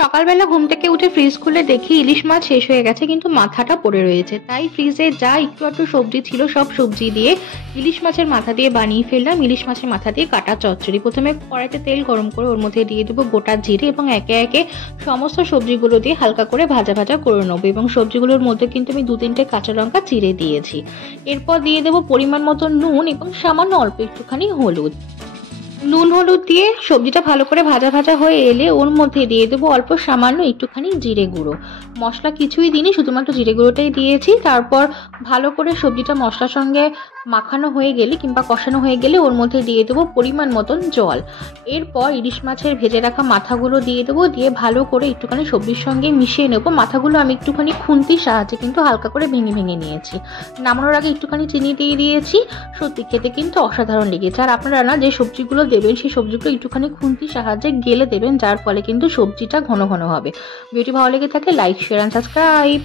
সকালবেলা ঘুম থেকে উঠে ফ্রিজ খুলে দেখি ইলিশ মাছ শেষ হয়ে গেছে, কিন্তু মাথাটা পড়ে রয়েছে। তাই ফ্রিজে যা একটু একটু সবজি ছিল সব সবজি দিয়ে ইলিশ মাছের মাথা দিয়ে বানিয়ে ফেললাম ইলিশ মাছের মাথা দিয়ে কাটা চচ্চড়ি। প্রথমে কড়াইতে তেল গরম করে ওর মধ্যে দিয়ে দেবো গোটা জিরে এবং একে একে সমস্ত সবজিগুলো দিয়ে হালকা করে ভাজা ভাজা করে নেবো। এবং সবজিগুলোর মধ্যে কিন্তু আমি 2-3টে কাঁচা লঙ্কা চিড়ে দিয়েছি। এরপর দিয়ে দেবো পরিমাণ মতো নুন এবং সামান্য অল্প একটুখানি হলুদ। নুন হলুদ দিয়ে সবজিটা ভালো করে ভাজা ভাজা হয়ে এলে ওর মধ্যে দিয়ে দেবো অল্প সামান্য একটুখানি জিরে গুঁড়ো। মশলা কিছুই দিইনি, শুধুমাত্র জিরে গুঁড়োটাই দিয়েছি। তারপর ভালো করে সবজিটা মশলার সঙ্গে মাখানো হয়ে গেলে কিংবা কষানো হয়ে গেলে ওর মধ্যে দিয়ে দেবো পরিমাণ মতন জল। এরপর ইলিশ মাছের ভেজে রাখা মাথাগুলো দিয়ে দেবো, দিয়ে ভালো করে একটুখানি সবজির সঙ্গে মিশিয়ে নেবো। মাথাগুলো আমি একটুখানি খুন্তির সাহায্যে কিন্তু হালকা করে ভেঙে ভেঙে নিয়েছি। নামানোর আগে একটুখানি চিনি দিয়ে দিয়েছি। সত্যি খেতে কিন্তু অসাধারণ লেগেছে। আর আপনারা না যে সবজিগুলো দেবেন সেই সবজিগুলো একটুখানি খুন্তির সাহায্যে গেলে দেবেন, যার ফলে কিন্তু সবজিটা ঘন ঘন হবে। ভিডিওটি ভালো লেগে থাকলে লাইক, শেয়ার এন্ড সাবস্ক্রাইব।